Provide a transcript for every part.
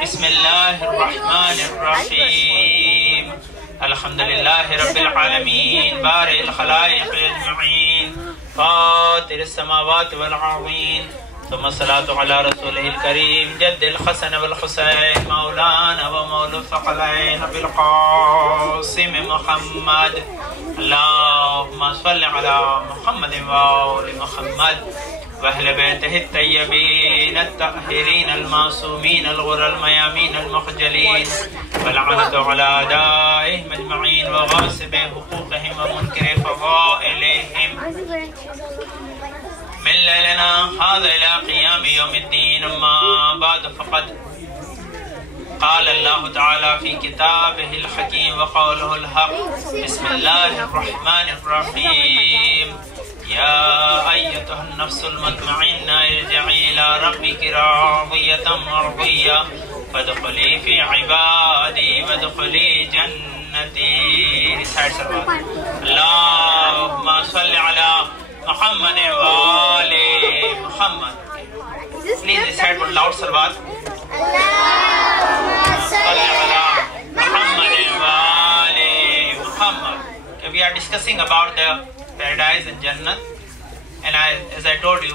बिस्मिल्लाहिर्रहमानिर्रहीम अल्हम्दुलिल्लाहि रब्बिल आलमीन बारिल खलाइक़ अजमईन फातिरिस समावाति वल अर्ज़ीन सुम्मा सलातु अला रसूलिल करीम जद्दिल हसन वल हुसैन मौलाना व मौला फ़क़लैन बिल क़ासिम मुहम्मद अल्लाहुम्मा सल्लि अला मुहम्मद व आलि मुहम्मद वअहले बैतिहि अत्तय्यबीन अत्ताहिरीन अलमासूमीन अलगुरल मयामीन अलमुखजलीन वलअनतु अला अदाइहिम अजमईन व गासिबि हुकूक़िहिम व मुनकिरि फ़ज़ाइलिहिम मिन लैलिना हाज़ा इला क़ियाम यौमिद्दीन अम्मा बअद फ़क़द क़ाल अल्लाहु तआला फ़ी किताबिहिल हकीम व क़ौलुहुल हक़ बिस्मिल्लाहिर रहमानिर रहीम या अय्युहन नफ्सुल मुत्मइन्ना इरजिई इला रब्बिकी राज़ियतम मर्ज़िय्या फदख़ुली फ़ी इबादी वदख़ुली जन्नती। अल्लाहुम्मा सल्लि अला मुहम्मद व आलि Muhammad. Please recite with loud salawat. Allahumma salli ala Muhammad wa ali Muhammad. We are discussing about the paradise and Jannah, and as I told you,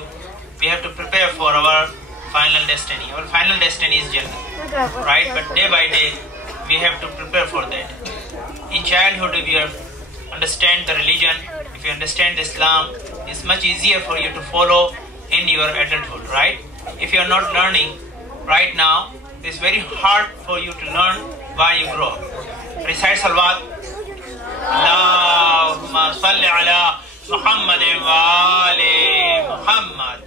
we have to prepare for our final destiny. Our final destiny is Jannah, right? But day by day, we have to prepare for that. In childhood, if you understand the religion, if you understand Islam, it's much easier for you to follow in your adulthood, right? If you are not learning right now, it's very hard for you to learn while you grow up. Recite salawat. Allahumma salli ala Muhammad wa ali Muhammad.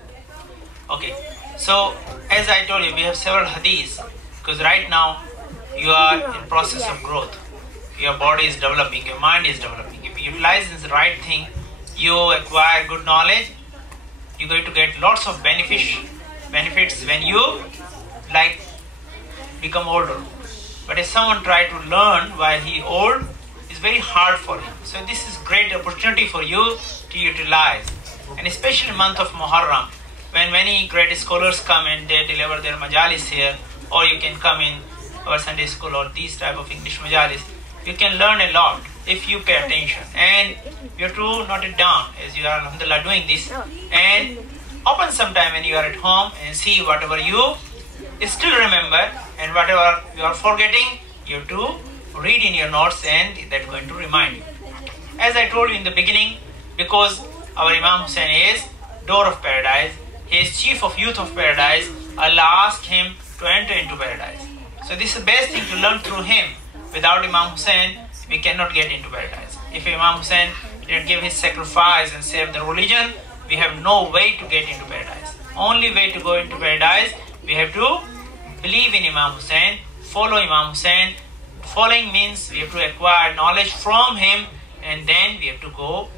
Okay, so as I told you, we have several hadiths because right now you are in process of growth. Your body is developing, your mind is developing. If you utilize this right thing, you acquire good knowledge, you're going to get lots of benefits when you become older. But if someone try to learn while he old, it's very hard for him. So this is great opportunity for you to utilize. And especially month of Muharram, when many great scholars come and they deliver their majalis here, or you can come in our Sunday school or these type of English majalis, you can learn a lot if you pay attention. And you have to note it down as you are alhamdulillah doing this. And open sometime when you are at home and see whatever you still remember and whatever you are forgetting, you have to read in your notes and that's going to remind you. As I told you in the beginning, because our Imam Hussein is door of paradise, he is chief of youth of paradise, Allah asked him to enter into paradise. So this is the best thing to learn through him. Without Imam Hussein, we cannot get into paradise. If Imam Hussein didn't give his sacrifice and save the religion, we have no way to get into paradise. Only way to go into paradise, we have to believe in Imam Hussein, follow Imam Hussein. Following means we have to acquire knowledge from him and then we have to go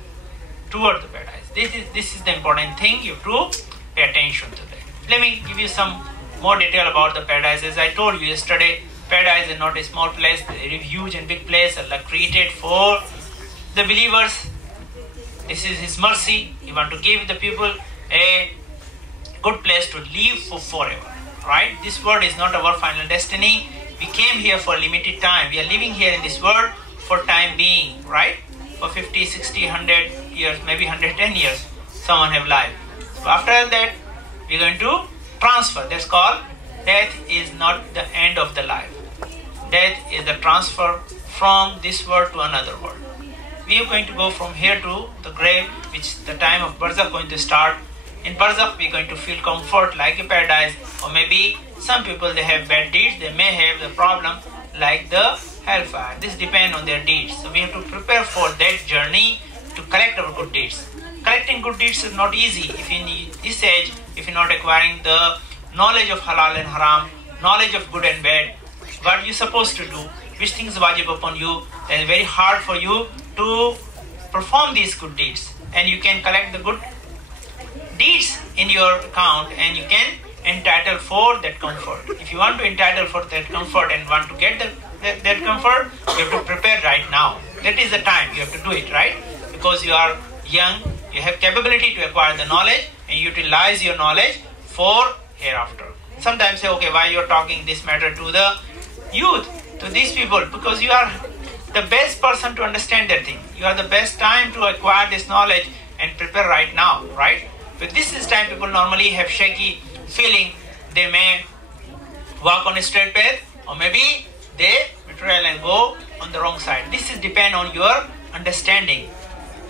toward the paradise. This is the important thing. You have to pay attention to that. Let me give you some more detail about the paradise. As I told you yesterday, paradise is not a small place, it's a huge and big place Allah created for the believers. This is His mercy. He wants to give the people a good place to live for forever. Right? This world is not our final destiny. We came here for limited time. We are living here in this world for time being. Right? For 50, 60, 100 years, maybe 110 years, someone have life. So after that, we are going to transfer. That's called death is not the end of the life. Death is the transfer from this world to another world. We are going to go from here to the grave, which the time of Barzakh going to start. In Barzakh, we are going to feel comfort like a paradise, or maybe some people they have bad deeds, they may have the problem like the hellfire. This depends on their deeds. So we have to prepare for that journey to collect our good deeds. Collecting good deeds is not easy. If in this age, if you're not acquiring the knowledge of halal and haram, knowledge of good and bad, what you're supposed to do, which things wajib upon you, then it's very hard for you to perform these good deeds. And you can collect the good deeds in your account and you can entitle for that comfort. If you want to entitle for that comfort and want to get that comfort, you have to prepare right now. That is the time you have to do it, right? Because you are young, you have capability to acquire the knowledge and utilize your knowledge for hereafter. Sometimes say, okay, why you're talking this matter to the youth, to these people? Because you are the best person to understand that thing. You are the best time to acquire this knowledge and prepare right now, right? But this is time people normally have shaky feeling. They may walk on a straight path, or maybe they betrayal and go on the wrong side. This is depend on your understanding.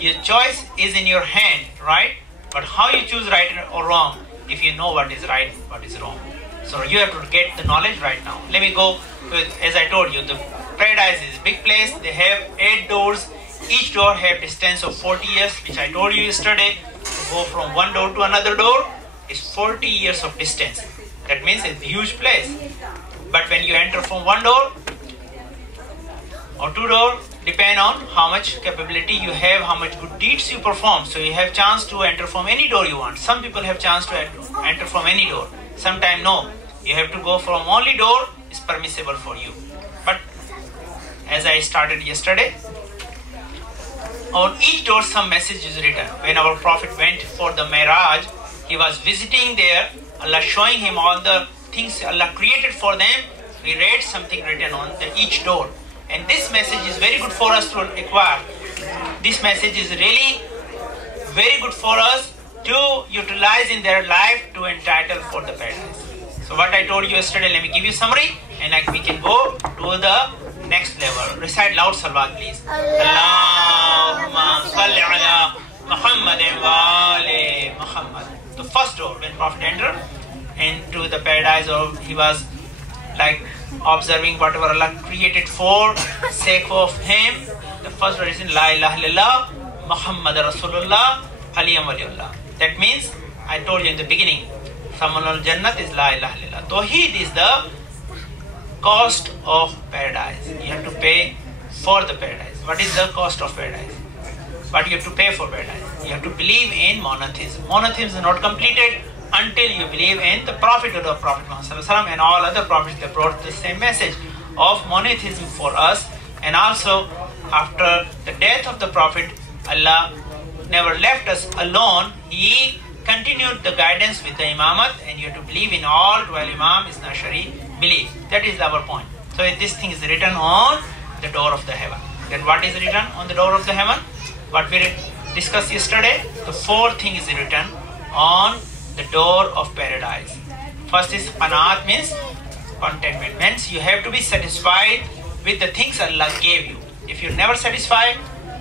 Your choice is in your hand, right? But how you choose right or wrong, if you know what is right, what is wrong. So you have to get the knowledge right now. Let me go with, as I told you, the paradise is a big place. They have 8 doors. Each door have distance of 40 years, which I told you yesterday. To go from one door to another door is 40 years of distance. That means it's a huge place. But when you enter from one door or 2 doors, depend on how much capability you have, how much good deeds you perform. So you have chance to enter from any door you want. Some people have chance to enter from any door. Sometimes no. You have to go from only door is permissible for you. But as I started yesterday, on each door some message is written. When our Prophet went for the Miraj, he was visiting there, Allah showing him all the things Allah created for them. We read something written on each door. And this message is very good for us to acquire. This message is really very good for us to utilize in their life to entitle for the paradise. So what I told you yesterday, let me give you summary and we can go to the next level. Recite loud salawat please. Allahumma salli ala Muhammadin wa ali Muhammad. The first door when Prophet entered into the paradise, or he was like observing whatever Allah created for sake of him. The first door is in La ilaha illallah Muhammad Rasulullah Aliyam Waliullah. That means, I told you in the beginning, Samanul Jannat is La ilaha illallah. Tawheed is the cost of paradise. You have to pay for the paradise. What is the cost of paradise? What you have to pay for paradise? You have to believe in monotheism. Monotheism is not completed until you believe in the prophethood of Prophet Muhammad and all other prophets. They brought the same message of monotheism for us. And also after the death of the Prophet, Allah never left us alone. He continued the guidance with the imamat, and you have to believe in all 12 imam is Nashari belief. That is our point. So this thing is written on the door of the heaven. Then what is written on the door of the heaven? What we discussed yesterday, the 4th thing is written on the door of paradise. First is qanaat, means contentment. Means you have to be satisfied with the things Allah gave you. If you're never satisfied,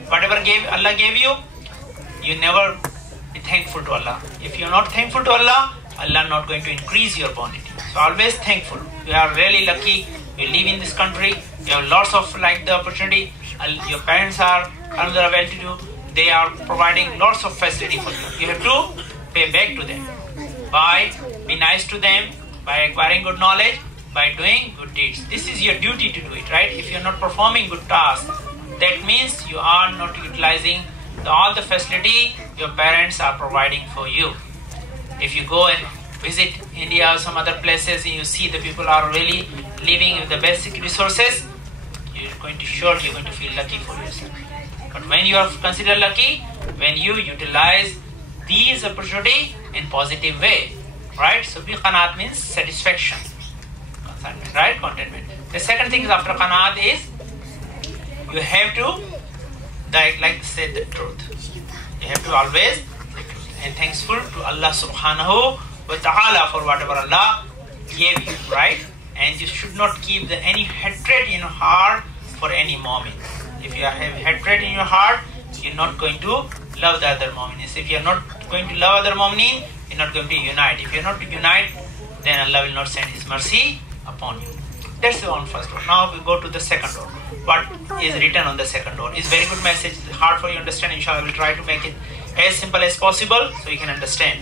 whatever Allah gave you, you never be thankful to Allah. If you're not thankful to Allah, Allah not going to increase your quantity. So always thankful. You are really lucky. You live in this country. You have lots of the opportunity. Your parents are another well-to-do. They are providing lots of facility for you. You have to pay back to them by be nice to them, by acquiring good knowledge, by doing good deeds. This is your duty to do it, right? If you're not performing good tasks, that means you are not utilizing all the facility your parents are providing for you. If you go and visit India or some other places and you see the people are really living with the basic resources, you're going to feel lucky for yourself. But when you are considered lucky, when you utilize these opportunity in positive way, right? So qanaat means satisfaction, contentment, right? Contentment. The second thing is after qanaat is you have to like say the truth. You have to always say the truth and thankful to Allah subhanahu wa ta'ala for whatever Allah gave you, right? And you should not keep any hatred in your heart for any moment. If you have hatred in your heart, you're not going to love the other mu'minins. If you're not going to love other mu'minin, you're not going to unite. If you're not to unite, then Allah will not send His mercy upon you. That's the one first door. Now we go to the second door. What is written on the second door? It's very good message. It's hard for you to understand. Inshallah, I will try to make it as simple as possible so you can understand.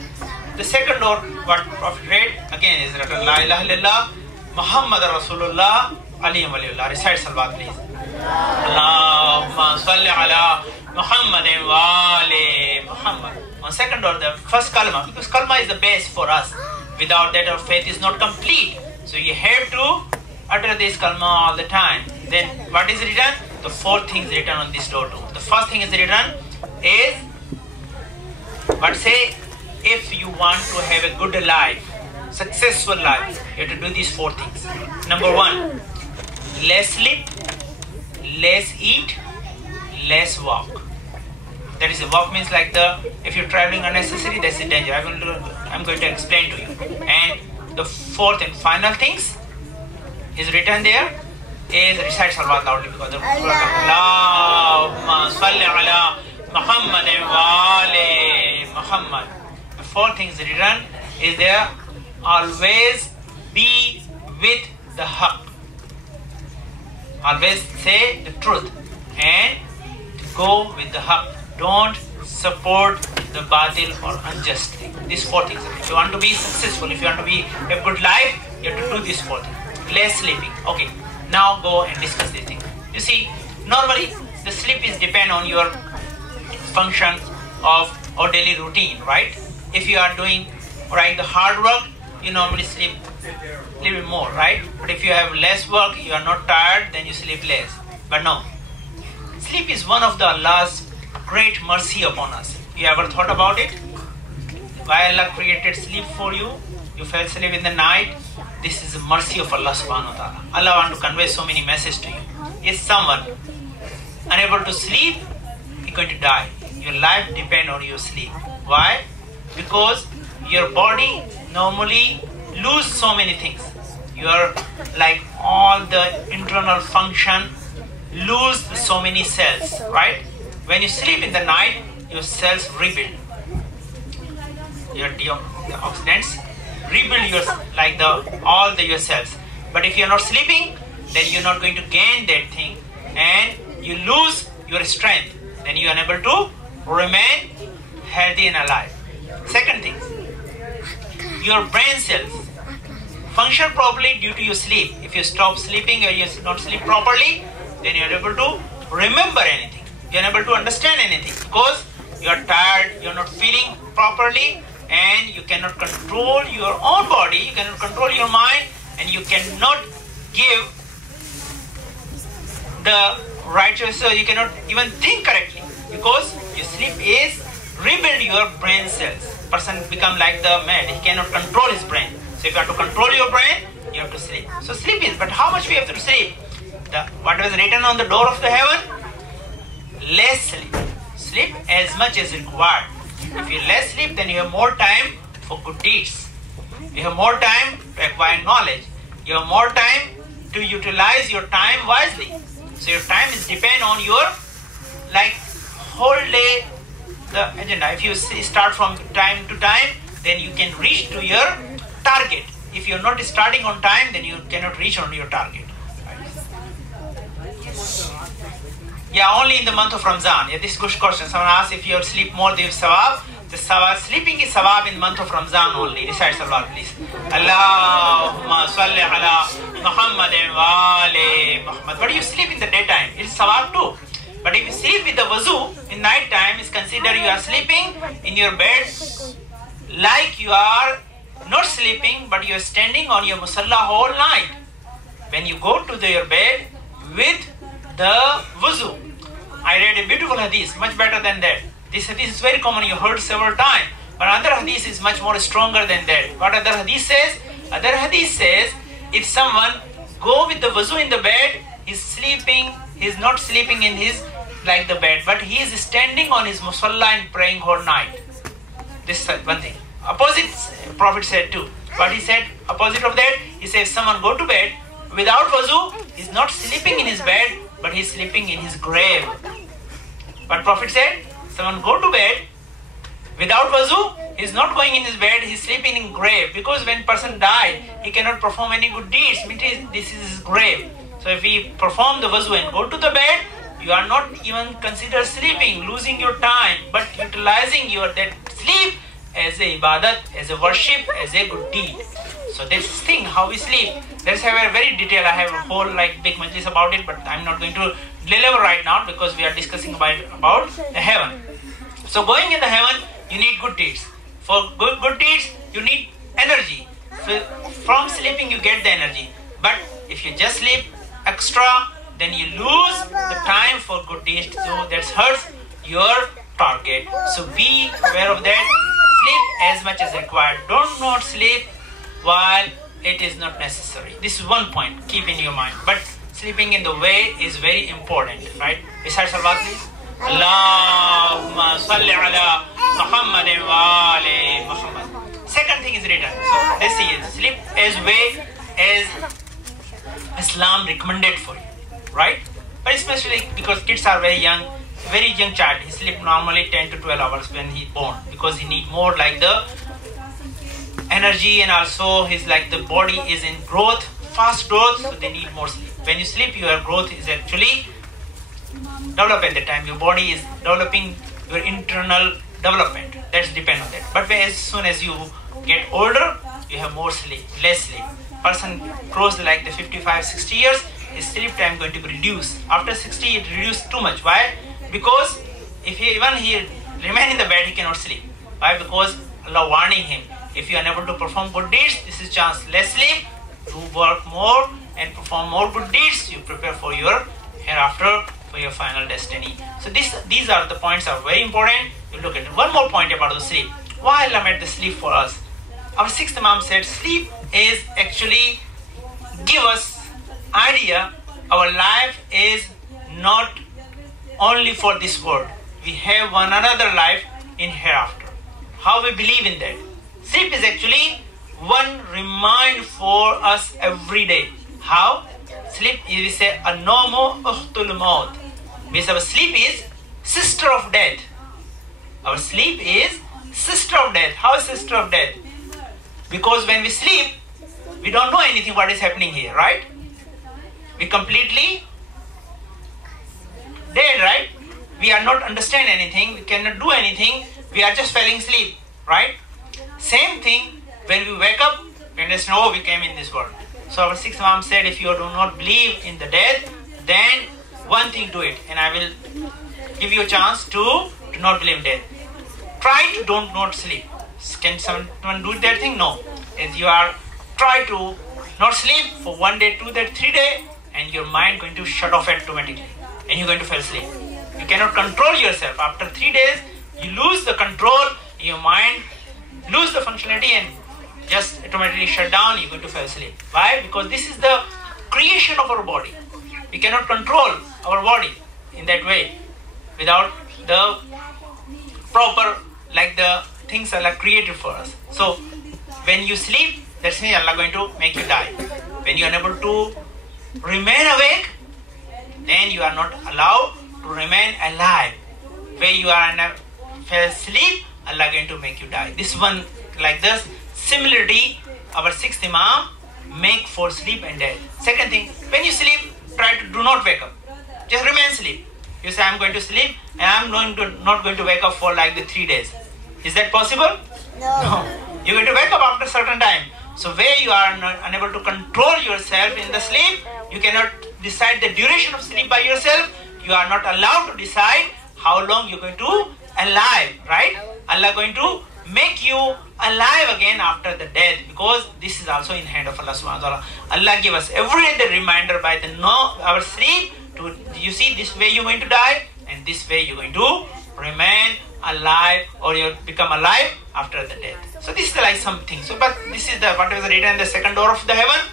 The second door, what Prophet read, again is written La ilaha illallah Muhammad Rasulullah Aliyam Waliullah. Recite salawat please. Allahumma salli ala Muhammadin wa ali Muhammad. On second door, the first kalma, because kalma is the base for us. Without that, our faith is not complete. So you have to utter this kalma all the time. Then what is written? The 4th thing is written on this door too. The first thing is written is, but say, if you want to have a good life, successful life, you have to do these 4 things. Number 1, less sleep, less eat, less walk. That is, walk means like if you're traveling unnecessary, that's the danger. I'm going to explain to you. And the 4th and final things is written there is recite salawat loudly, because the Allahumma salli ala Muhammad wa ali Muhammad. The 4 things written is there. Always be with the haqq. Always say the truth and go with the haqq. Don't support the batil or unjust thing. These 4 things. If you want to be successful, if you want to be a good life, you have to do these 4 things. Less sleeping. Okay, now go and discuss these things. You see, normally the sleep is depend on your function of or daily routine, right? If you are doing the hard work, you normally sleep a little bit more, right? But if you have less work, you are not tired, then you sleep less. But no, sleep is one of the Allah's great mercy upon us. You ever thought about it? Why Allah created sleep for you? You fell asleep in the night. This is the mercy of Allah subhanahu wa ta'ala. Allah wants to convey so many messages to you. Is someone unable to sleep, he's going to die. Your life depends on your sleep. Why? Because your body normally lose so many things. Your all the internal function lose so many cells, right? When you sleep in the night, your cells rebuild. Your antioxidants rebuild your your cells. But if you're not sleeping, then you're not going to gain that thing, and you lose your strength. Then you are unable to remain healthy and alive. Second thing, your brain cells function properly due to your sleep. If you stop sleeping or you not sleep properly, then you are able to remember anything. You are unable to understand anything because you are tired, you are not feeling properly, and you cannot control your own body, you cannot control your mind, and you cannot give the right choice, so you cannot even think correctly because your sleep is rebuild your brain cells. Person become like the man, he cannot control his brain. So if you have to control your brain, you have to sleep. So sleep is, but how much we have to sleep? What was written on the door of the heaven? Less sleep. Sleep as much as required. If you less sleep, then you have more time for good deeds. You have more time to acquire knowledge. You have more time to utilize your time wisely. So your time is depend on your whole day the agenda. If you start from time to time, then you can reach to your target. If you're not starting on time, then you cannot reach on your target. Yeah, only in the month of Ramzan. Yeah, this is a good question. Someone asked if you sleep more, do you sawab? The sawab, sleeping is sawab in the month of Ramzan only. Recite salawat, please. Allahumma salli ala Muhammad wa ali Muhammad. But you sleep in the daytime, it is sawab too. But if you sleep with the wuzu in night time, is considered you are sleeping in your bed like you are not sleeping, but you are standing on your musalla whole night. When you go to your bed with the wuzu. I read a beautiful hadith, much better than that. This hadith is very common, you heard several times. But another hadith is much more stronger than that. What other hadith says? Other hadith says, if someone go with the wuzu in the bed, he's sleeping, he's not sleeping in his the bed, but he is standing on his musalla and praying whole night. This is one thing. Opposite Prophet said too. What he said, opposite of that, he says someone go to bed without wuzu, he's not sleeping in his bed, but he's sleeping in his grave. But Prophet said, someone go to bed without wuzu, he's not going in his bed, he's sleeping in grave. Because when person died, he cannot perform any good deeds. This is his grave. So if he perform the wuzu and go to the bed, you are not even considered sleeping, losing your time, but utilizing your that sleep as a ibadat, as a worship, as a good deed. So this thing, how we sleep, let's have a very detailed, I have a whole big majlis about it, but I'm not going to deliver right now because we are discussing about the heaven. So going in the heaven, you need good deeds. For good deeds, you need energy. So from sleeping, you get the energy. But if you just sleep extra, then you lose the time for good deeds. So that hurts your target. So be aware of that. Sleep as much as required. Don't not sleep while it is not necessary. This is one point, keep in your mind. But sleeping in the way is very important, right? Recite salawat please. Allahumma salli ala Muhammadin wa ali Muhammad. Second thing is written. So let's see it. Sleep as way as Islam recommended for you, right? But especially because kids are very young child, he sleep normally 10 to 12 hours when he born, because he need more like the energy, and also his like the body is in growth, fast growth, so they need more sleep. When you sleep, your growth is actually develop at the time. Your body is developing your internal development. That's depend on that. But as soon as you get older, you have more sleep, less sleep. Person grows like the 55, 60 years, his sleep time going to be reduced. After 60, it reduced too much. Why? Because if he remain in the bed, he cannot sleep. Why? Because Allah warning him, if you are unable to perform good deeds, this is chance. Less sleep, do work more and perform more good deeds. You prepare for your hereafter, for your final destiny. So these are the points are very important. You look at it. One more point about the sleep. Why Allah made the sleep for us? Our sixth Imam said sleep is actually give us idea our life is not only for this world. We have one another life in hereafter. How we believe in that? Sleep is actually one remind for us every day. How? Sleep is, we say, anomo uhtul maut. Means our sleep is sister of death. Our sleep is sister of death. How is sister of death? Because when we sleep, we don't know anything what is happening here, right? We completely dead, right? We are not understand anything. We cannot do anything. We are just falling asleep, right? Same thing when we wake up, we understand, oh, we came in this world. So our sixth Imam said, if you do not believe in the death, then one thing do it, and I will give you a chance to not believe in death. Try to don't not sleep. Can someone do that thing? No. If you are try to not sleep for 1 day, 2 days, 3 days, and your mind going to shut off automatically, and you're going to fall asleep. You cannot control yourself. After 3 days, you lose the control. Your mind lose the functionality and just automatically shut down. You're going to fall asleep. Why? Because this is the creation of our body. We cannot control our body in that way without the proper, like the things Allah created for us. So when you sleep, that's means Allah going to make you die. When you are unable to remain awake, then you are not allowed to remain alive. When you are fell asleep, Allah going to make you die. This one like this. Similarly, our sixth Imam make for sleep and death. Second thing, when you sleep, try to do not wake up. Just remain asleep. You say, I'm going to sleep and I'm not going to wake up for like the 3 days. Is that possible? No. You're going to wake up after a certain time. So where you are unable to control yourself in the sleep, you cannot decide the duration of sleep by yourself. You are not allowed to decide how long you're going to alive, right? Allah going to make you alive again after the death, because this is also in hand of Allah subhanahu wa ta'ala. Allah give us every day reminder by the our sleep to, you see, this way you're going to die and this way you're going to remain alive, or you become alive after the death. So this is like something. So but this is the whatever is written in the second door of the heaven.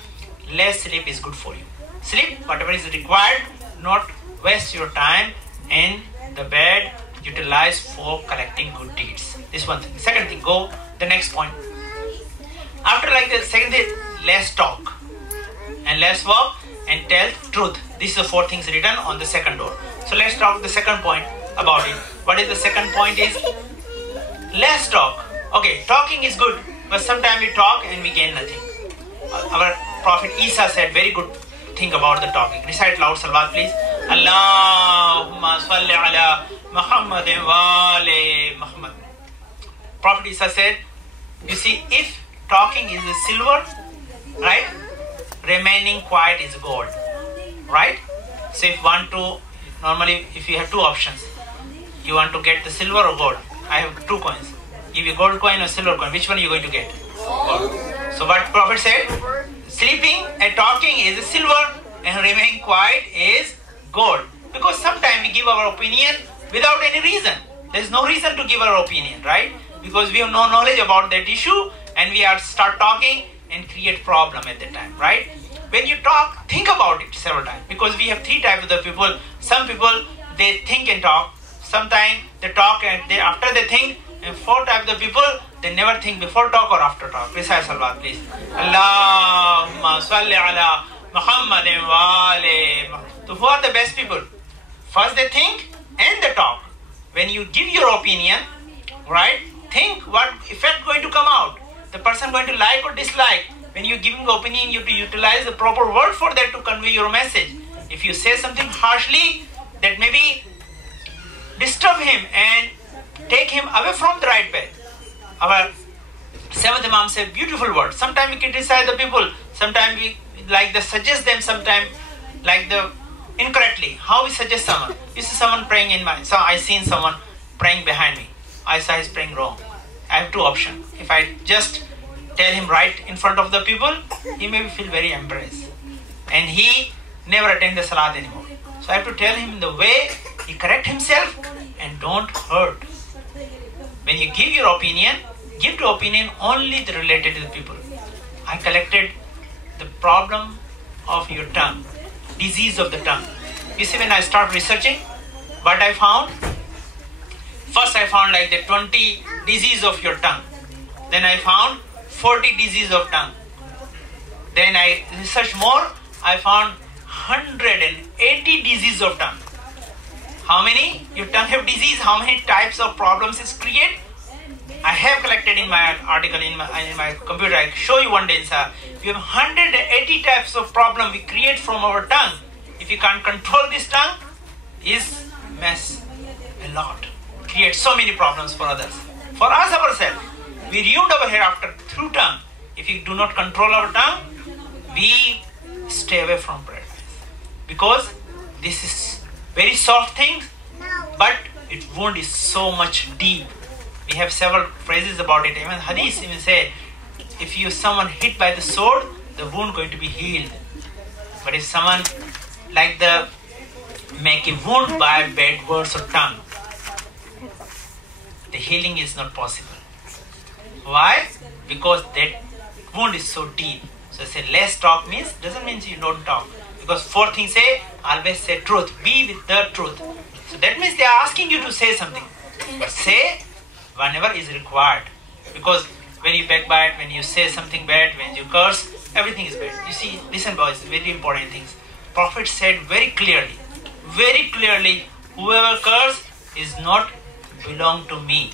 Less sleep is good for you. Sleep whatever is required, not waste your time in the bed, utilize for collecting good deeds. This one thing. Second thing, go the next point. After like the second thing, less talk and less walk and tell truth. These are the 4 things written on the second door. So let's talk the second point about it. What is the second point is less talk. Okay, talking is good, but sometimes we talk and we gain nothing. Our Prophet Isa said very good thing about the talking. Recite loud salawat please. Allahumma salli ala Muhammadin wa ali Muhammad. Prophet Isa said, you see, if talking is a silver, right, remaining quiet is gold, right? So if you want to, normally if you have 2 options, you want to get the silver or gold. I have 2 coins. Give you gold coin or silver coin. Which one are you going to get? Gold. So what Prophet said, sleeping and talking is a silver and remaining quiet is gold. Because sometimes we give our opinion without any reason. There is no reason to give our opinion, right? Because we have no knowledge about that issue and we are start talking and create problem at the time, right? When you talk, think about it several times, because we have three types of the people. Some people, they think and talk. Sometimes they talk and after they think. And four types of the people, they never think before talk or after talk. Recite salawat, please. Allahumma salli ala Muhammadin wa ali. So who are the best people? First they think and they talk. When you give your opinion, right, think what effect going to come out. The person going to like or dislike. When you giving opinion, you have to utilize the proper word for that to convey your message. If you say something harshly, that maybe disturb him and take him away from the right path. Our seventh Imam said beautiful words. Sometimes we criticize the people. Sometimes we like to suggest them. Sometimes like the incorrectly. How we suggest someone? You see someone praying in my. So I seen someone praying behind me. I saw he's praying wrong. I have two options. If I just tell him right in front of the people, he may feel very embarrassed, and he never attend the salat anymore. So I have to tell him the way he correct himself and don't hurt. When you give your opinion, give the opinion only related to the people. I collected the problem of your tongue, disease of the tongue. You see, when I start researching, what I found? First I found like the 20 disease of your tongue. Then I found 40 disease of tongue. Then I researched more. I found 180 disease of tongue. How many? Your tongue have disease. How many types of problems is create? I have collected in my article in my computer. I show you one day, sir. We have 180 types of problem we create from our tongue. If you can't control this tongue, is mess a lot. Create so many problems for others. For us ourselves, we ruined our hereafter through tongue. If you do not control our tongue, we stay away from prayer. Because this is very soft thing, but its wound is so much deep. We have several phrases about it. Even hadith even say, if you someone hit by the sword, the wound going to be healed. But if someone like the make a wound by bad words of tongue, the healing is not possible. Why? Because that wound is so deep. So say less talk means doesn't mean you don't talk. Because fourth thing say always say truth. Be with the truth. So that means they are asking you to say something. But say whenever is required. Because when you backbite, when you say something bad, when you curse, everything is bad. You see, listen boys, very important things. Prophet said very clearly, whoever curse is not belong to me.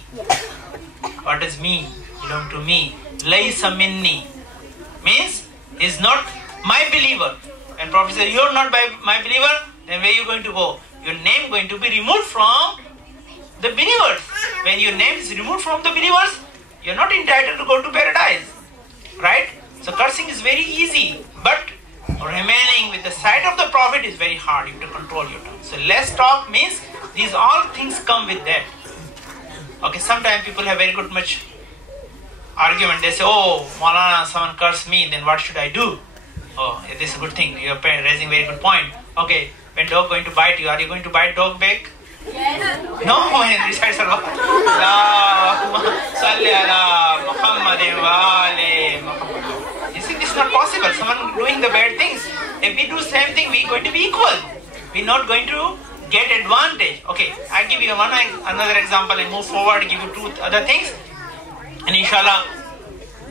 What does mean? Belong to me. Laysa minni means is not my believer. And Prophet said, you're not my believer, then where are you going to go? Your name going to be removed from the believers. When your name is removed from the believers, you're not entitled to go to paradise. Right? So cursing is very easy, but remaining with the sight of the Prophet is very hard. You have to control your tongue. So less talk means these all things come with that. Okay, sometimes people have very good much argument. They say, oh, Maulana, someone cursed me, then what should I do? Oh, this is a good thing. You are raising a very good point. Okay, when dog going to bite you, are you going to bite dog back? Yes. No, when recite Salawat. Salli ala Muhammadin wa ali Muhammad. You see, this is not possible. Someone doing the bad things. If we do same thing, we are going to be equal. We are not going to get advantage. Okay, I give you another example and move forward, give you two other things. And inshallah,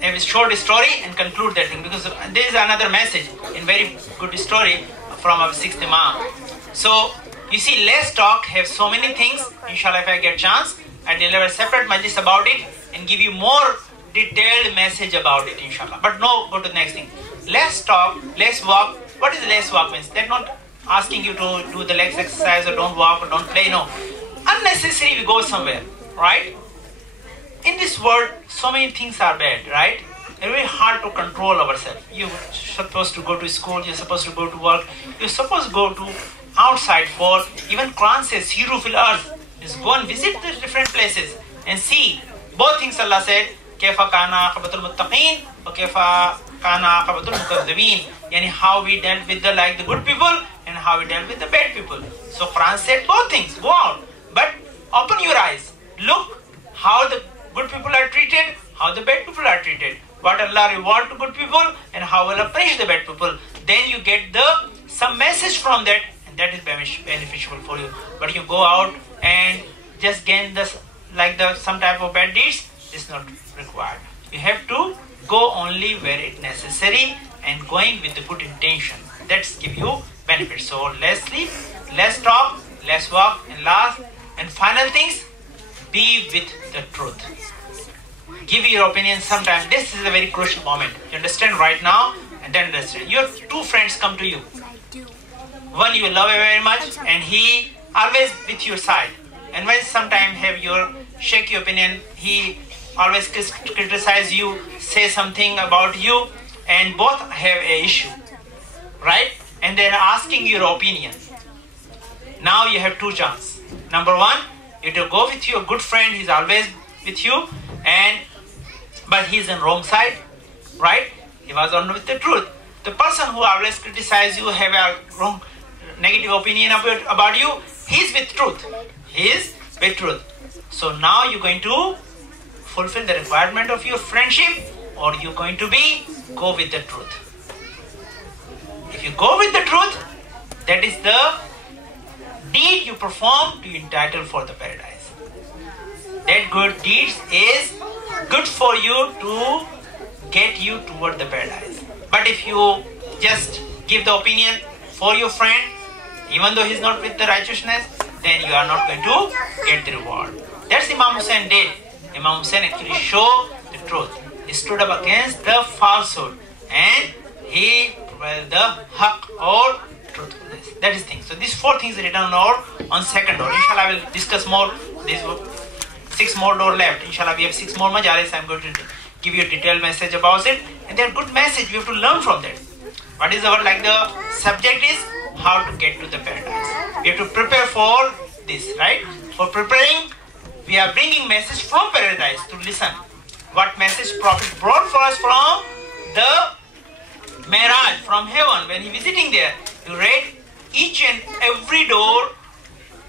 I will short story and conclude that thing, because there is another message in very good story from our sixth Imam. So, you see, less talk, have so many things. Inshallah, if I get chance, I deliver a separate majlis about it and give you more detailed message about it, inshallah. But no, go to the next thing. Less talk, less walk. What is less walk means? They're not asking you to do the legs exercise or don't walk or don't play, no. Unnecessary, we go somewhere, right? In this world, so many things are bad, right? It's very hard to control ourselves. You're supposed to go to school, you're supposed to go to work, you're supposed to go to outside for, even Quran says, Siru fil arz, is go and visit the different places and see. Both things Allah said, Kaifa kana aqabatul muttaqeen, or Kaifa kana aqabatul mukazzibeen. Yani how we dealt with the good people and how we dealt with the bad people. So Quran said both things, go out. But open your eyes, look how the good people are treated, how the bad people are treated. what Allah reward to good people and how Allah punish the bad people. Then you get some message from that, and that is beneficial for you. But you go out and just gain some type of bad deeds, it's not required. You have to go only where it's necessary and going with the good intention. That's give you benefits. So less sleep, less talk, less walk, and last and final things, be with the truth. Give your opinion sometime. This is a very crucial moment. You understand right now, and then understand. Your two friends come to you. One you love very much, and he always with your side. And when sometime have your shaky opinion, he always criticize you, say something about you, and both have a issue, right? And they're asking your opinion. Now you have two chances. Number one, you have to go with your good friend. He's always with you, but he's on wrong side, right? He was on with the truth. The person who always criticize you, have a wrong, negative opinion about you, he's with truth. He is with truth. So now you're going to fulfill the requirement of your friendship, or you're going to go with the truth. If you go with the truth, that is the deed you perform to entitle for the paradise. That good deeds is good for you to get you toward the paradise. But if you just give the opinion for your friend, even though he's not with the righteousness, then you are not going to get the reward. That's Imam Hussain did. Imam Hussain actually showed the truth. He stood up against the falsehood and he prevailed the haqq or truthfulness. That is thing. So these four things written on second door. Inshallah, I will discuss more. These 6 more door left. Inshallah, we have 6 more majalis. I'm going to give you a detailed message about it. And they're good message. We have to learn from that. What is our, the subject is how to get to the paradise. We have to prepare for this, right? For preparing, we are bringing message from paradise to listen. What message Prophet brought for us from the Mi'raj, from heaven, when he visiting there. You read each and every door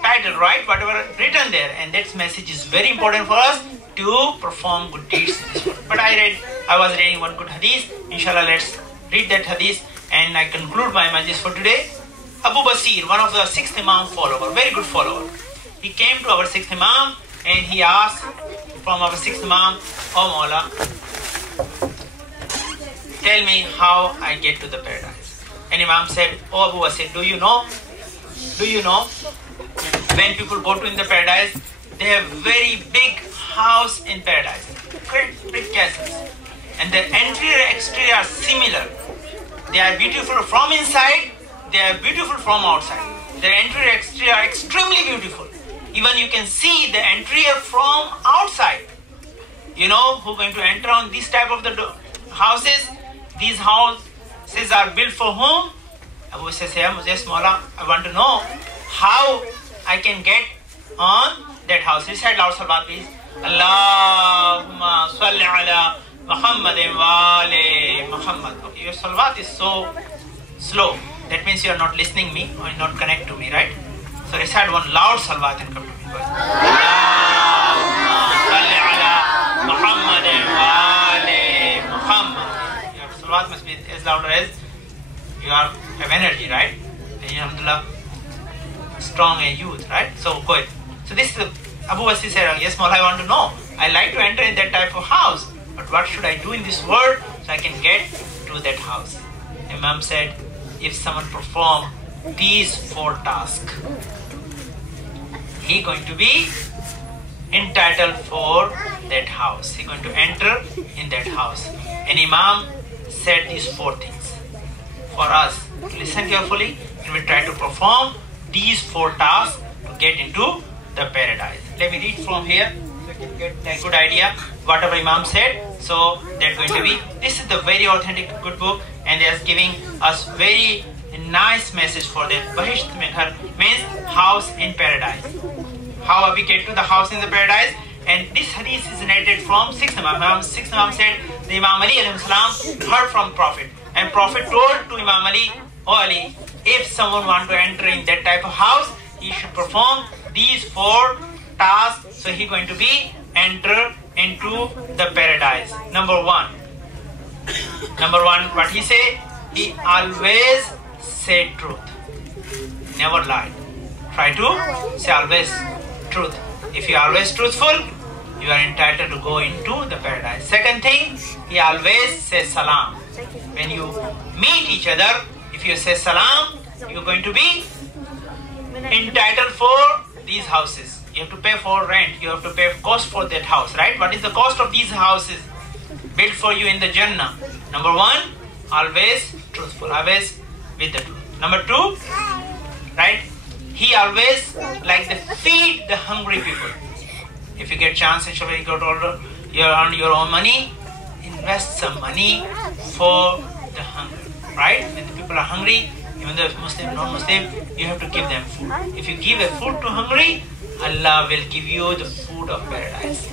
title, right? Whatever written there. And that message is very important for us to perform good deeds in this world. But I was reading one good hadith. Inshallah, let's read that hadith and I conclude my majlis for today. Abu Basir, one of the 6th Imam follower, very good follower. He came to our 6th Imam and he asked from our 6th Imam, "Oh Mawla, tell me how I get to the paradise." And Imam said, "Oh Abu Basir, do you know when people go to in the paradise, they have very big house in paradise, great big castles, and the interior and exterior are similar. They are beautiful from inside, they are beautiful from outside. The interior and exterior are extremely beautiful. Even you can see the interior from outside. You know who going to enter on this type of the houses? These houses are built for whom?" Abu Basir said, "Yes, Mawla, I want to know how I can get on that house." He said, "Loud salawat, please. Allahumma salli ala Muhammadin wa ali Muhammad." Okay, your salawat is so slow. That means you are not listening me or not connect to me, right? So recite one loud salawat and come to me. Allahumma salli ala Muhammadin wa ali Muhammad. Your salawat must be as loud as you have energy, right? And you alhamdulillah strong and youth, right? So go ahead. So this is Abu Basir said, "Yes, Mawla, I want to know. I like to enter in that type of house, but what should I do in this world so I can get to that house?" Imam said, "If someone perform these 4 tasks, he going to be entitled for that house. He going to enter in that house." And Imam said these 4 things for us. Listen carefully and we try to perform these 4 tasks to get into the paradise. Let me read from here so you can get a good idea whatever Imam said. So that's going to be, this is the very authentic good book and they are giving us very nice message for that. Bahisht mein ghar means house in paradise. How we get to the house in the paradise. And this hadith is narrated from 6th Imam. 6th Imam said the Imam Ali alayhi salam heard from Prophet. And Prophet told to Imam Ali, "Oh Ali, if someone want to enter in that type of house, he should perform these 4 tasks. So he going to be enter into the paradise. Number 1, Number one, what he say? He always said truth. Never lied. Try to say always truth. If you are always truthful, you are entitled to go into the paradise. Second thing, he always says salam. When you meet each other, if you say salam, you are going to be entitled for these houses. You have to pay for rent. You have to pay cost for that house, right? What is the cost of these houses built for you in the Jannah? Number one, always truthful, always with the truth. Number two, right? He always like to feed the hungry people. If you get chance, inshallah, you got older, you earn your own money, invest some money for the hungry, right? When the people are hungry, even though Muslim, non-Muslim, you have to give them food. If you give a food to hungry, Allah will give you the food of paradise.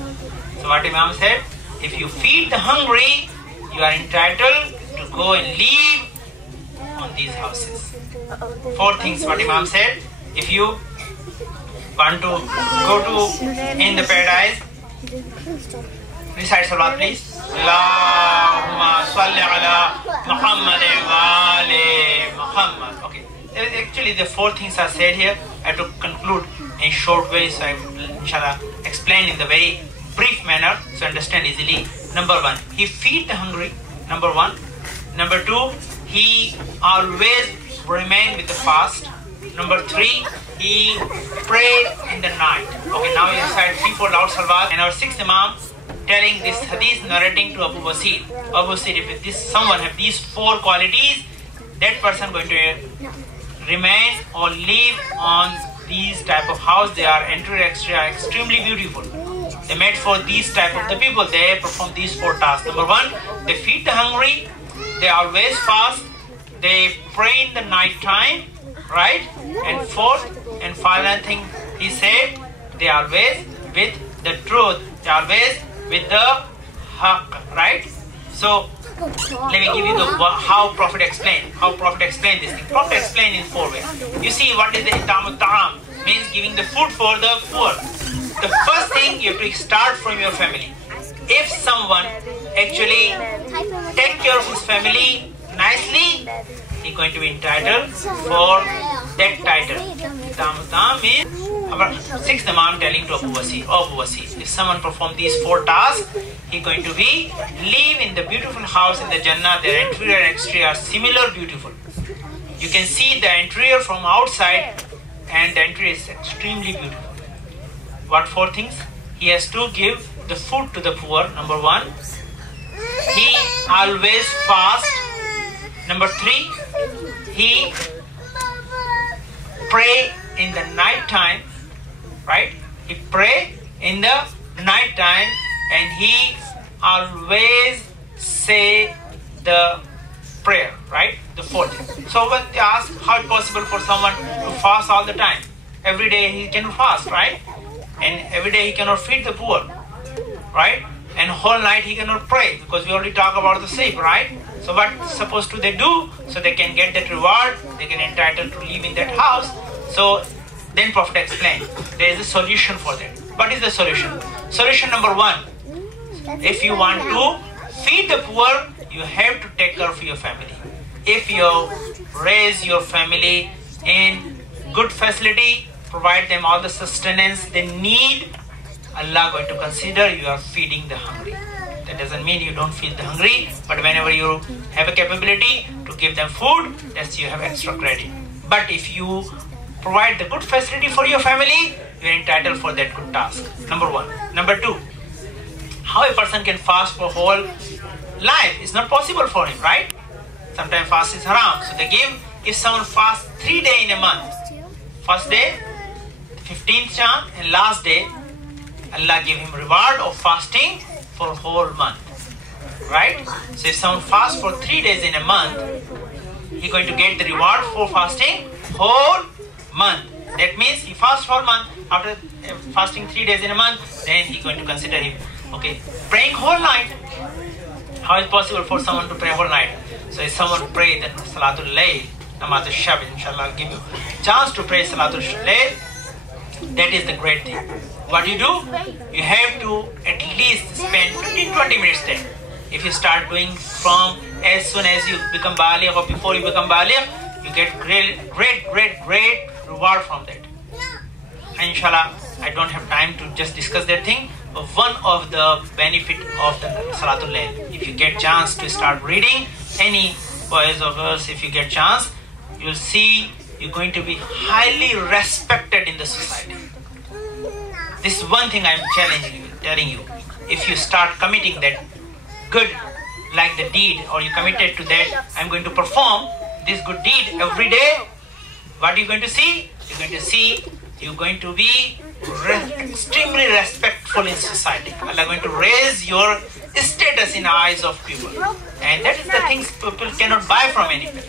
So what Imam said, if you feed the hungry, you are entitled to go and live on these houses. Four things what Imam said. If you want to go to in the paradise, recite salawat please. Allahumma salli ala Muhammad wa ali Muhammad. Okay. Actually the four things are said here. I have to conclude in short way, so I will inshallah explain in the very brief manner so understand easily. Number one, he feed the hungry. Number one. Number two, he always remain with the fast. Number three, he pray in the night. Okay, now we recite 3-4 loud salawat. And our sixth Imam telling this hadith, narrating to Abu Basir. Abu Basir, if this someone have these four qualities, that person going to remain or live on these type of house. They are interior exterior extremely beautiful. They made for these type of the people. They perform these four tasks. Number one, they feed the hungry. They always fast. They pray in the night time, right? And fourth and final thing, he said, they always with the truth. They always with the haqq, right? So let me give you the how Prophet explained. How Prophet explained this thing. Prophet explained in four ways. You see, what is the itamut ta'am? Means giving the food for the poor. The first thing, you have to start from your family. If someone actually take care of his family nicely, he is going to be entitled for that title. Itamut ta'am means our sixth Imam telling to Abu Basir, Abu Basir, if someone perform these four tasks, he is going to be live in the beautiful house in the Jannah. Their interior and exterior are similar beautiful. You can see the interior from outside and the interior is extremely beautiful. What four things? He has to give the food to the poor. Number one, he always fast. Number three, he pray in the night time, right? He pray in the night time and he always say the prayer, right? The fourth. So when they ask how it's possible for someone to fast all the time, every day he can fast, right? And every day he cannot feed the poor, right? And whole night he cannot pray because we already talk about the sleep, right? So what supposed to they do so they can get that reward, they can entitled to live in that house. So then Prophet explained there is a solution for that. What is the solution? Solution number one, if you want to feed the poor, you have to take care of your family. If you raise your family in good facility, provide them all the sustenance they need, Allah going to consider you are feeding the hungry. That doesn't mean you don't feed the hungry, but whenever you have a capability to give them food, that's you have extra credit. But if you provide the good facility for your family, you are entitled for that good task. Number one. Number two, how a person can fast for whole life? It's not possible for him, right? Sometimes fast is haram. So they give, if someone fasts 3 days in a month, first day, 15th chant, and last day, Allah give him reward of fasting for whole month, right? So if someone fasts for 3 days in a month, he going to get the reward for fasting whole month. That means he fasts for a month. After fasting 3 days in a month, then he going to consider him. Okay, praying whole night. How is possible for someone to pray whole night? So if someone pray that Salatul Layl, Namaz al-Shab, inshallah I'll give you chance to pray Salatul Layl. That is the great thing. What you do? You have to at least spend 15-20 minutes there. If you start doing from as soon as you become baligh or before you become baligh, you get great reward from that. And inshallah, I don't have time to just discuss that thing. But one of the benefit of the Salatul Layl, if you get chance to start reading any boys or girls, if you get chance, you'll see you're going to be highly respected in the society. This is one thing I'm challenging you, telling you. If you start committing that good, like the deed, or you committed to that, I'm going to perform this good deed every day. What are you going to see? You're going to see you're going to be extremely respectful in society. Allah is going to raise your status in the eyes of people. And that is the things people cannot buy from anybody.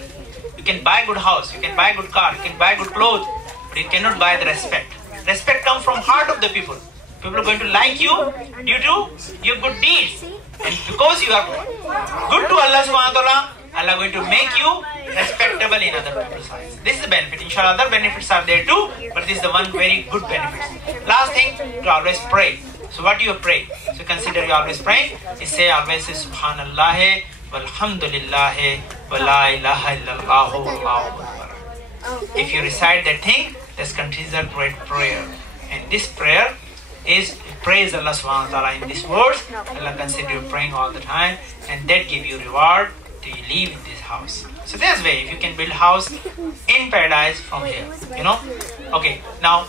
You can buy good house, you can buy good car, you can buy good clothes, but you cannot buy the respect. Respect comes from heart of the people. People are going to like you due to your good deeds. And because you are good to Allah subhanahu wa ta'ala, Allah is going to make you respectable in other people's eyes. This is the benefit. Inshallah, other benefits are there too, but this is the one very good benefit. Last thing, to always pray. So what do you pray? So consider you always praying. You say always Subhanallah, Walhamdulillah, Wa la ilaha illallah, Wallahu Akbar. If you recite that thing, that's considered great prayer. And this prayer is praise Allah subhanahu wa ta'ala in these words. Allah consider you praying all the time, and that give you reward till you live in this house. So there's way if you can build house in paradise from here, you know. Okay, now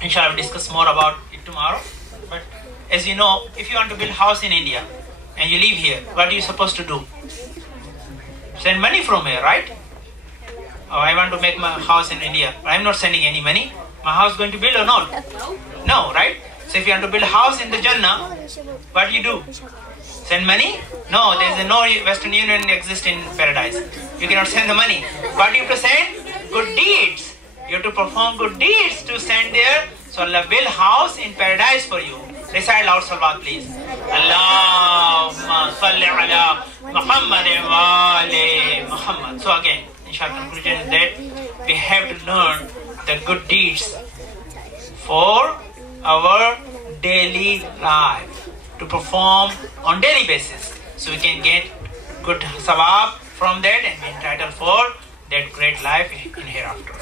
inshallah we'll discuss more about it tomorrow. But as you know, if you want to build house in India and you live here, what are you supposed to do? Send money from here, right? Oh, I want to make my house in India, but I'm not sending any money. My house going to build or not? No, right? So if you want to build a house in the Jannah, what do you do? Send money? No, there is no Western Union exists in paradise. You cannot send the money. What do you have to send? Good deeds. You have to perform good deeds to send there. So Allah build house in paradise for you. Recite loud salawat, please. Allahumma salli ala Muhammad wa ali Muhammad. So again, inshallah, conclusion is that we have to learn the good deeds for our daily life, to perform on daily basis, so we can get good sawab from that and be entitled for that great life in hereafter,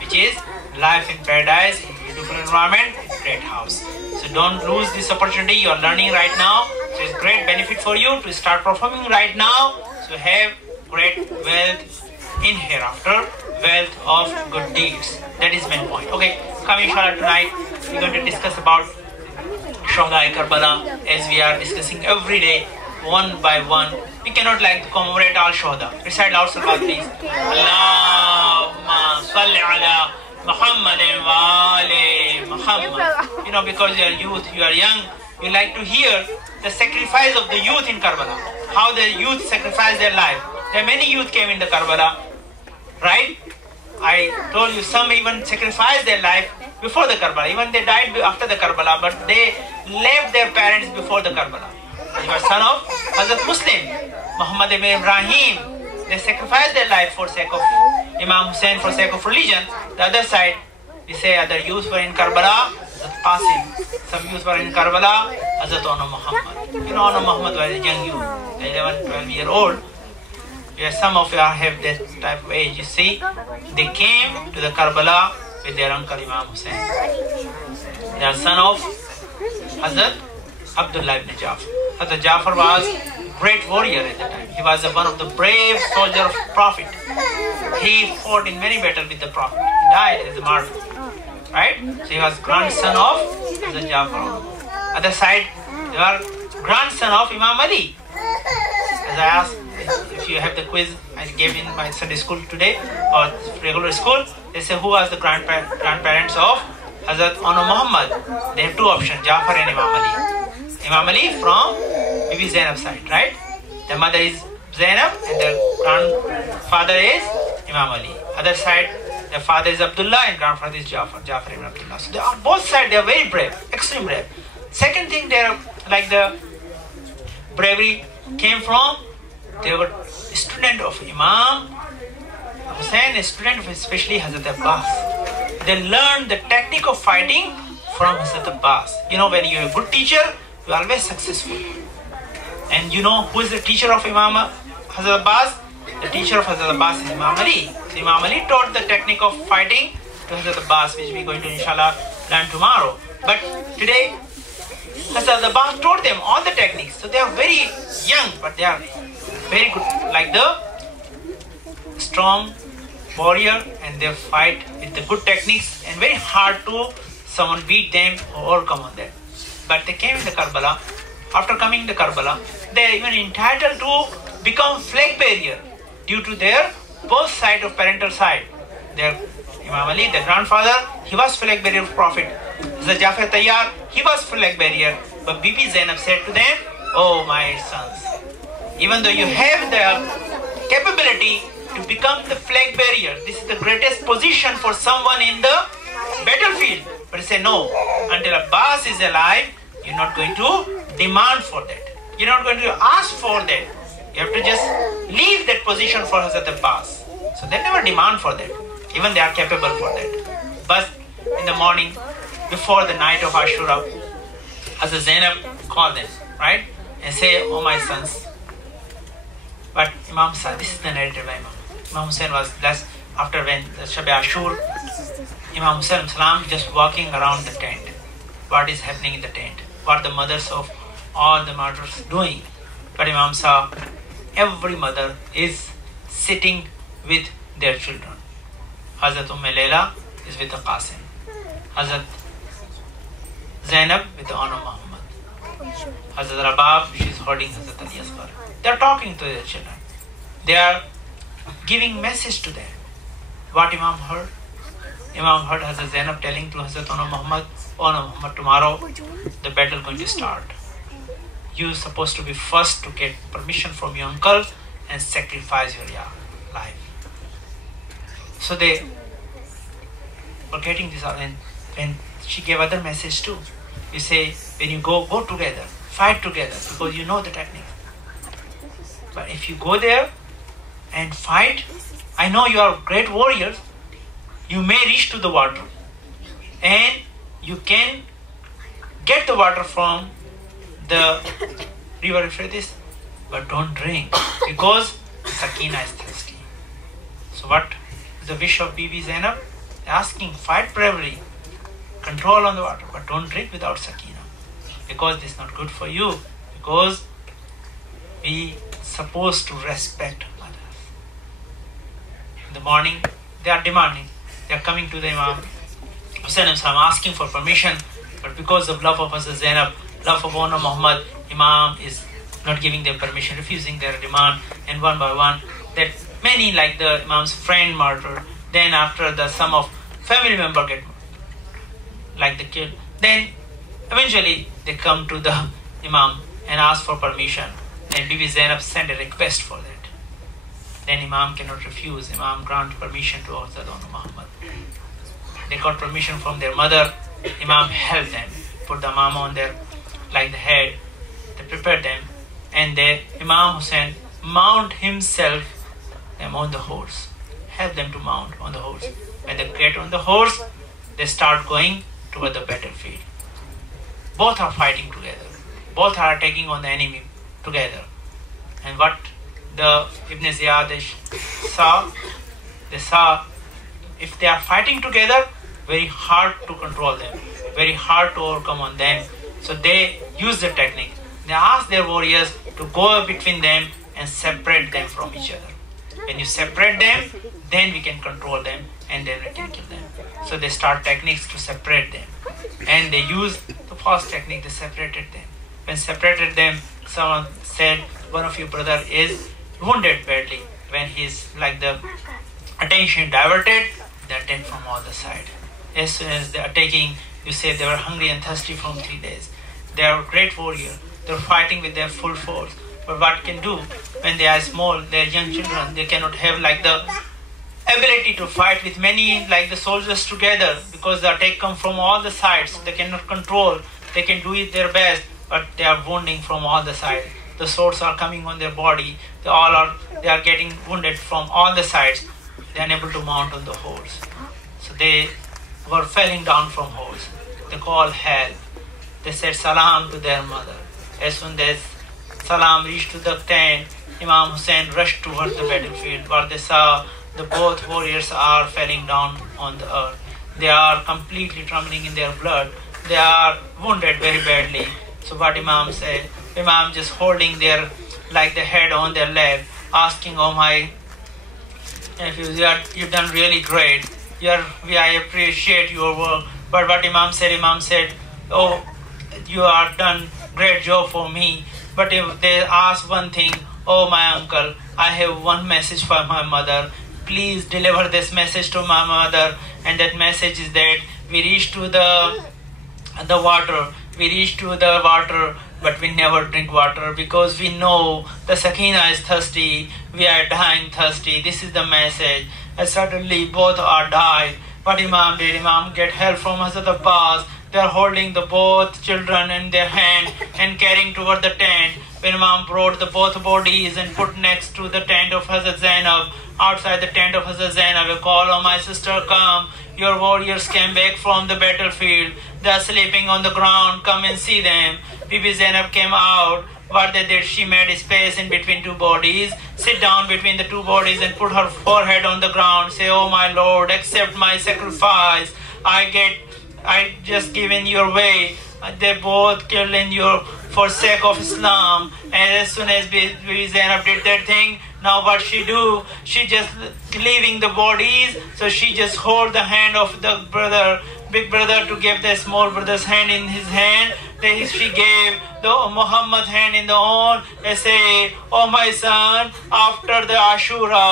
which is life in paradise, in beautiful environment, in great house. So don't lose this opportunity. You are learning right now, so it's great benefit for you to start performing right now, so have great wealth in hereafter, wealth of good deeds. That is my point. Okay, come inshallah tonight we're going to discuss about Shuhada Karbala, as we are discussing every day, one by one. We cannot like commemorate all Shuhada. Recite loud salawat, please. Allahumma salli ala Muhammad wa ali Muhammad. You know, because you are youth, you are young, you like to hear the sacrifice of the youth in Karbala. How the youth sacrificed their life. There are many youth came in the Karbala, right? I told you some even sacrificed their life before the Karbala. Even they died after the Karbala, but they left their parents before the Karbala. They were son of Hazrat Muslim, Muhammad ibn Ibrahim. They sacrificed their life for sake of Imam Hussain, for sake of religion. The other side, we say other youths were in Karbala, Hazrat Qasim. Some youths were in Karbala, Hazrat Ona Muhammad. You know, Ona Muhammad was a young youth, 11, 12-year-old. Yeah, some of you have that type of age. You see, they came to the Karbala with their uncle Imam Hussain. They are son of Hazrat Abdullah ibn Jafar. Hazrat Jafar was a great warrior at the time. He was one of the brave soldiers of Prophet. He fought in many battles with the Prophet. He died as a martyr. Right? So he was grandson of Hazrat Jafar. Other side, they are grandson of Imam Ali. As I asked, if you have the quiz I gave in my Sunday school today or regular school, they say who was the grandparents of Hazrat Ona Muhammad. They have two options, Jafar and Imam Ali. Imam Ali from Bibi Zainab side, right? The mother is Zainab and the grandfather is Imam Ali. Other side, the father is Abdullah and grandfather is Jafar ibn Abdullah. So they are both sides, they are very brave, extremely brave. Second thing, they are like the bravery came from, they were a student of Imam Hussain, a student of especially Hazrat Abbas. They learned the technique of fighting from Hazrat Abbas. You know, when you're a good teacher, you're always successful. And you know who is the teacher of Imam Hazrat Abbas? The teacher of Hazrat Abbas is Imam Ali. So Imam Ali taught the technique of fighting to Hazrat Abbas, which we are going to inshallah learn tomorrow. But today, Hazrat Abbas taught them all the techniques. So they are very young, but they are very good, like the strong warrior, and they fight with the good techniques, and very hard to someone beat them or overcome on them. But they came in the Karbala. After coming to Karbala, they are even entitled to become flag bearer due to their both side of parental side. Their Imam Ali, their grandfather, he was flag bearer of Prophet. Hazrat Jafar Tayyar, he was flag bearer. But Bibi Zainab said to them, "Oh my sons, even though you have the capability to become the flag bearer, this is the greatest position for someone in the battlefield. But he said, no, until Abbas is alive, you're not going to demand for that. You're not going to ask for that. You have to just leave that position for Hazrat Abbas." So they never demand for that. Even they are capable for that. But in the morning, before the night of Ashura, Hazrat Zainab called them, right? And say, "Oh my sons." But Imam Hussain, this is the narrative by Imam. Imam Hussain was blessed after when the Shab Ashur, Imam Hussain salam just walking around the tent. What is happening in the tent? What the mothers of all the martyrs doing? But Imam saw every mother is sitting with their children. Hazrat Layla is with the Qasim. Hazrat Zainab with the Honor Muhammad. Hazrat Rabab, she is holding Hazrat Ali Asghar. They are talking to their children. They are giving message to them. What Imam heard? Imam heard Hazrat Zainab telling to Hazrat Honor Muhammad, "Honor Muhammad, tomorrow the battle going to start. You are supposed to be first to get permission from your uncle and sacrifice your life." So they were getting this out, and when she gave other message too. You say, when you go together, fight together, because you know the technique. But if you go there and fight, I know you are great warriors, you may reach to the water, and you can get the water from the river Euphrates, but don't drink, because Sakina is thirsty. So what is the wish of Bibi Zainab? Asking, fight bravely, control on the water, but don't drink without Sakina, because this is not good for you, because we supposed to respect mothers. In the morning, they are demanding, they are coming to the Imam Hussain asking for permission, but because of love of Hazrat Zainab, love of Honor Muhammad, Imam is not giving them permission, refusing their demand, and one by one, that many, like the Imam's friend murdered, then after the some of family member get like the kid, then eventually they come to the Imam and ask for permission, and Bibi Zainab send a request for that. Then Imam cannot refuse. Imam grant permission to Hazrat Honor Muhammad. They got permission from their mother. Imam held them, put the mama on their like the head. They prepared them, and the Imam Hussain mount himself them on the horse. Help them to mount on the horse. When they get on the horse, they start going toward the battlefield. Both are fighting together. Both are taking on the enemy together. And what the Ibn Ziyad saw, they saw if they are fighting together, very hard to control them, very hard to overcome on them. So they use the technique. They ask their warriors to go between them and separate them from each other. When you separate them, then we can control them, and then we can kill them. So they start techniques to separate them. And they use the first technique, they separated them. When separated them, someone said, one of your brother is wounded badly. When he's like the attention diverted, they attack from all the sides. As soon as they are attacking, you say they were hungry and thirsty from 3 days. They are a great warrior. They are fighting with their full force. But what can do when they are small, they are young children, they cannot have like the ability to fight with many like the soldiers together, because the attack come from all the sides. They cannot control. They can do it their best, but they are wounding from all the sides. The swords are coming on their body. They are getting wounded from all the sides. They are unable to mount on the horse. So they were falling down from horse. They called help. They said salam to their mother. As soon as salam reached to the tent, Imam Hussein rushed towards the battlefield, where they saw the both warriors are falling down on the earth. They are completely trembling in their blood. They are wounded very badly. So what Imam said, Imam just holding their like the head on their leg, asking, "Oh my nephews, you've done really great. I appreciate your work." But what Imam said, "Oh, you are done great job for me. But if they ask one thing, oh my uncle, I have one message for my mother. Please deliver this message to my mother." And that message is that we reach to the water. We reach to the water, but we never drink water because we know the Sakina is thirsty. We are dying thirsty. This is the message. And suddenly both are died. What Imam did, Imam get help from Hazrat Abbas. They are holding the both children in their hand and carrying toward the tent. When Imam brought the both bodies and put next to the tent of Hazrat Zainab, outside the tent of Hazrat Zainab, a call, "Oh my sister, come. Your warriors came back from the battlefield. They are sleeping on the ground. Come and see them." Bibi Zainab came out. What they did, she made a space in between two bodies, sit down between the two bodies and put her forehead on the ground. Say, "Oh my Lord, accept my sacrifice. I just given your way. They both killed in your for sake of Islam." And as soon as Bibi Zainab did that thing, now what she do? She just leaving the bodies. So she just hold the hand of the brother, big brother, to give the small brother's hand in his hand. Then she gave the Muhammad hand in the own and say, "Oh my son, after the Ashura,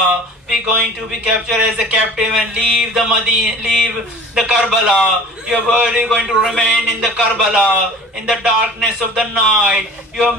we're going to be captured as a captive and leave the Karbala. Your body is going to remain in the Karbala, in the darkness of the night. Your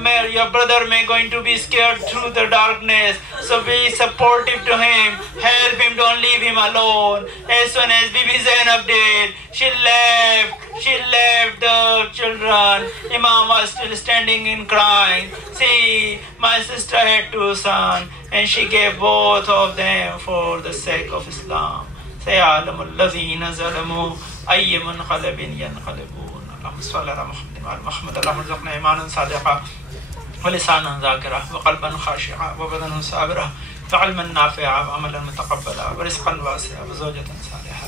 brother may going to be scared through the darkness. So be supportive to him. Help him, don't leave him alone." As soon as Bibi Zainab did, she left the children. Imam was still standing and crying. "See, my sister had two sons, and she gave both of them for the sake of Islam. سيعلم الذين ظلموا أي منقلب ينقلبون. اللهم صل على محمد وعلى محمد. اللهم ارزقنا إيمانا صادقا ولسانا ذاكرا وقلبا خاشعا وبدنا صابرا وعلما نافعا وعملا متقبلا ورزقا واسعا وزوجة صالحة